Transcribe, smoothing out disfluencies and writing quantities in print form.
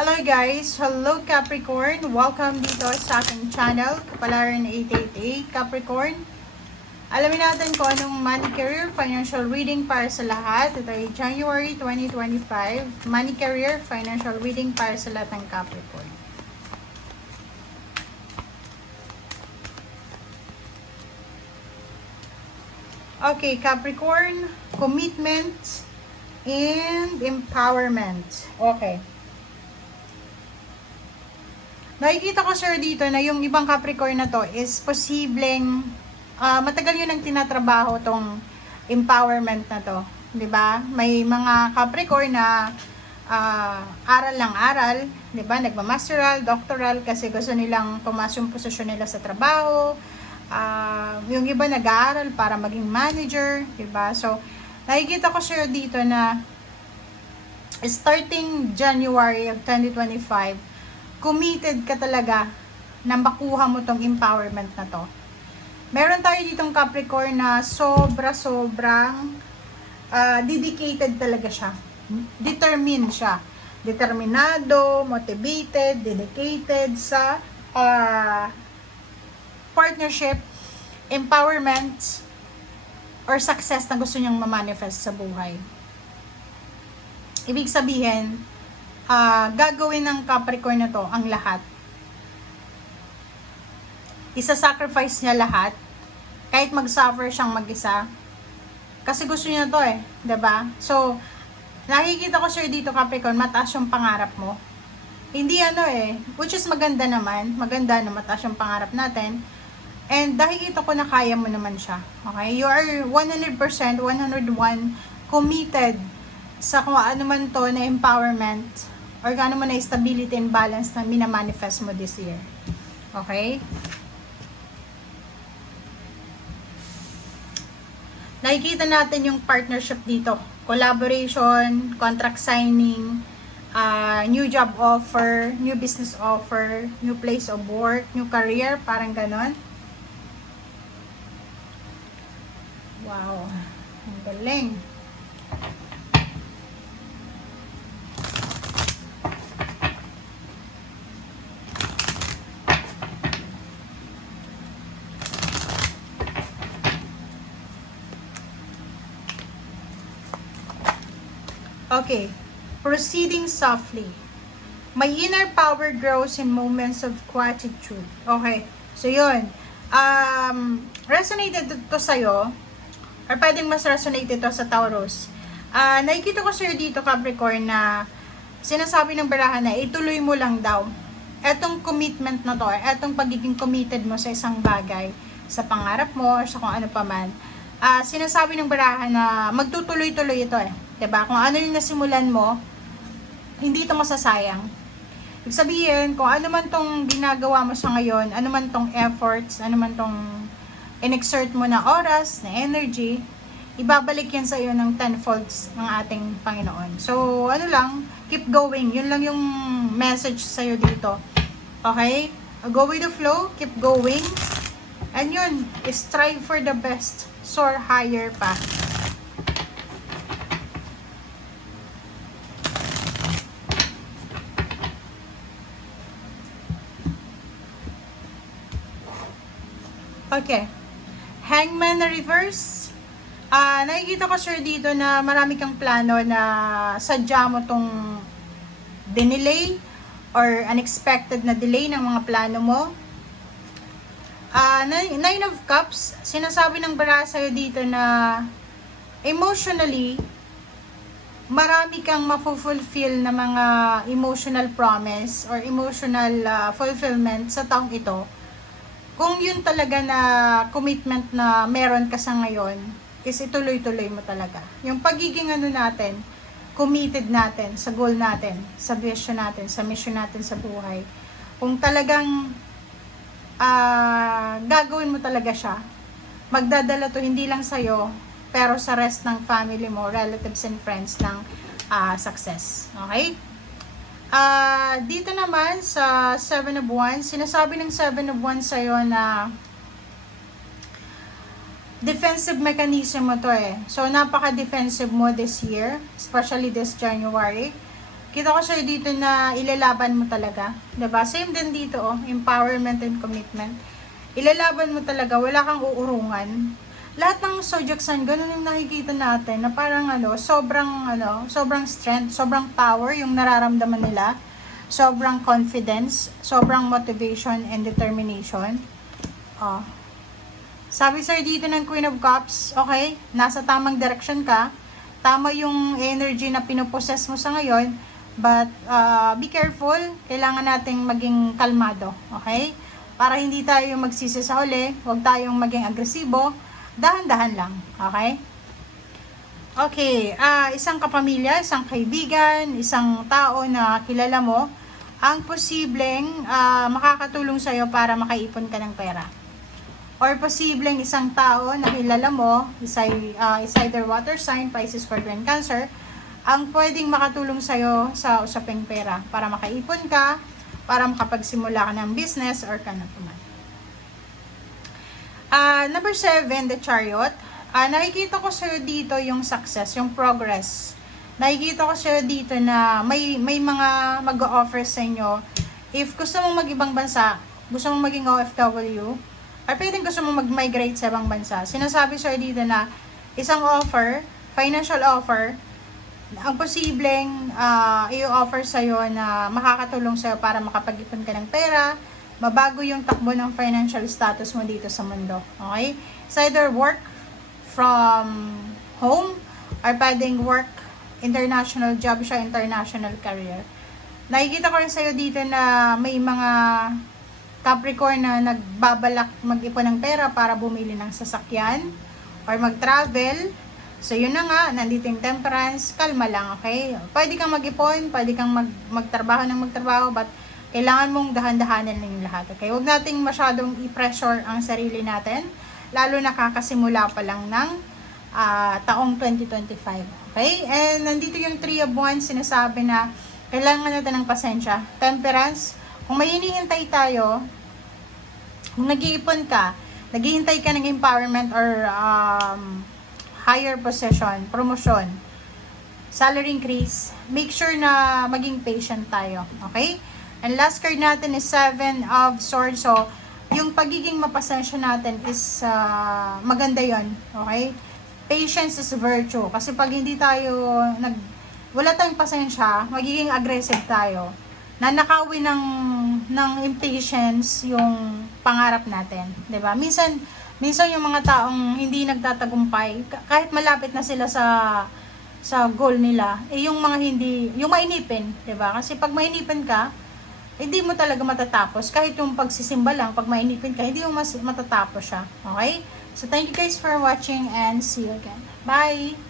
Hello guys! Hello Capricorn! Welcome dito sa aking channel, Kapalaran 888 Capricorn. Alamin natin kung anong money, career, financial reading para sa lahat. Ito ay January 2025. Money, career, financial reading para sa lahat ng Capricorn. Okay, Capricorn, commitment and empowerment. Okay. Nakikita ko sir dito na yung ibang Capricorn na to is posibleng matagal yun ang tinatrabaho tong empowerment na to. 'Di ba? May mga Capricorn na aral lang aral, 'di ba? Nagma-masteral, doctoral kasi gusto nilang pumasok yung posisyon nila sa trabaho. Yung iba nag-aaral para maging manager, 'di ba? So, nakikita ko sir dito na starting January of 2025, committed ka talaga na makuha mo tong empowerment na to. Meron tayo ditong Capricorn na sobrang dedicated talaga siya. Determined siya. Determinado, motivated, dedicated sa partnership, empowerment, or success na gusto niyang ma-manifest sa buhay. Ibig sabihin, gagawin ng Capricorn na to ang lahat. Isa-sacrifice niya lahat, kahit mag-suffer siyang mag-isa. Kasi gusto niya to 'di ba? So, nakikita ko sir dito Capricorn, mataas yung pangarap mo. Hindi which is maganda naman. Maganda na mataas yung pangarap natin. And nakikita ko na kaya mo naman siya. Okay? You are 100%, 101 committed sa kung ano man to na empowerment or kung ano man na stability and balance na minamanifest mo this year. Okay? Nakikita natin yung partnership dito. Collaboration, contract signing, new job offer, new business offer, new place of work, new career, parang ganon. Wow, ang galing. Okay, proceeding softly. My inner power grows in moments of quietude. Okay, so yun. Resonated to sa'yo, or pwedeng mas resonate ito sa Taurus. Nakikita ko sir dito Capricorn na sinasabi ng barahan na ituloy mo lang daw. Etong commitment na to, etong pagiging committed mo sa isang bagay, sa pangarap mo, or sa kung ano pa man. Sinasabi ng barahan na magtutuloy-tuloy ito 'Diba? Kung ano yung nasimulan mo, hindi ito masasayang. Ibig sabihin, kung ano man tong ginagawa mo sa ngayon, ano man tong efforts, ano man tong in-exert mo na oras, na energy, ibabalik yan sa iyo ng tenfolds ng ating Panginoon. So, keep going. Yun lang yung message sa iyo dito. Okay? Go with the flow, keep going. And yun, strive for the best. Soar higher pa. Okay. Hangman na reverse. Nakikita ko sir dito na marami kang plano na sadya mo tong dinelay or unexpected na delay ng mga plano mo. Nine of Cups, sinasabi ng bara sa'yo dito na emotionally, marami kang mafulfill na mga emotional promise or emotional fulfillment sa taong ito. Kung yun talaga na commitment na meron ka sa ngayon, is ituloy-tuloy mo talaga. Yung pagiging natin, committed natin sa goal natin, sa vision natin, sa mission natin sa buhay. Kung talagang gagawin mo talaga siya, magdadala to hindi lang sa'yo, pero sa rest ng family mo, relatives and friends ng success. Okay? Dito naman sa 7 of Wands, sinasabi ng 7 of Wands sa'yo na defensive mechanism mo to So, napaka-defensive mo this year, especially this January. Kita ko sa'yo dito na ilalaban mo talaga. Diba? Same din dito, oh. Empowerment and commitment. Ilalaban mo talaga. Wala kang uurungan. Lahat ng zodiac sign, ganun yung nakikita natin na parang sobrang strength, sobrang power yung nararamdaman nila. Sobrang confidence, sobrang motivation and determination. Oh. Sabi sir dito ng Queen of Cups, okay, nasa tamang direction ka. Tama yung energy na pinoposes mo sa ngayon. But, be careful. Kailangan nating maging kalmado. Okay? Para hindi tayo magsisi sa huli. Huwag tayong maging agresibo. Dahan-dahan lang. Okay? Okay. Isang kapamilya, isang kaibigan, isang tao na kilala mo, ang posibleng makakatulong sa'yo para makaipon ka ng pera. Or posibleng isang tao na kilala mo, is either water sign, Pisces, Scorpion, Cancer, ang pwedeng makatulong sa'yo sa usaping pera para makaipon ka, para makapagsimula ka ng business or kanapuman. Number 7, the Chariot. Nakikita ko sa'yo dito yung success, yung progress. Nakikita ko sa'yo dito na may mga mag-o-offer sa inyo. If gusto mong mag-ibang bansa, gusto mong maging OFW, or pwedeng gusto mong mag-migrate sa ibang bansa, sinasabi sa'yo dito na isang offer, financial offer, ang posibleng i-offer sa'yo na makakatulong sa'yo para makapag-ipon ka ng pera, mabago yung takbo ng financial status mo dito sa mundo. Okay? It's either work from home or pwedeng work, international job siya, international career. Nakikita ko rin sa'yo dito na may mga Capricorn na nagbabalak mag-ipon ng pera para bumili ng sasakyan or mag-travel. So, yun na nga, nandito yung Temperance, kalma lang, okay? Pwede kang mag-ipon, pwede kang magtrabaho ng magtrabaho, but kailangan mong dahan-dahanan lang yung lahat, okay? Huwag nating masyadong i-pressure ang sarili natin, lalo na kakasimula pa lang ng taong 2025, okay? And nandito yung 3 of Wands, sinasabi na kailangan natin ng pasensya. Temperance, kung may hinihintay tayo, kung nag-iipon ka, naghihintay ka ng empowerment or higher position, promotion, salary increase, make sure na maging patient tayo. Okay? And last card natin is 7 of Swords. So, yung pagiging mapasensya natin is maganda yon. Okay? Patience is virtue. Kasi pag hindi tayo, wala tayong pasensya, magiging aggressive tayo. Nanakawin ng impatience yung pangarap natin. 'Di ba? Minsan yung mga taong hindi nagtatagumpay, kahit malapit na sila sa goal nila, yung mga yung mainipin, 'di ba? Kasi pag mainipin ka, hindi mo talaga matatapos. Kahit yung pagsisimba lang, pag mainipin ka, hindi mo matatapos siya. Okay? So, thank you guys for watching and see you again. Bye!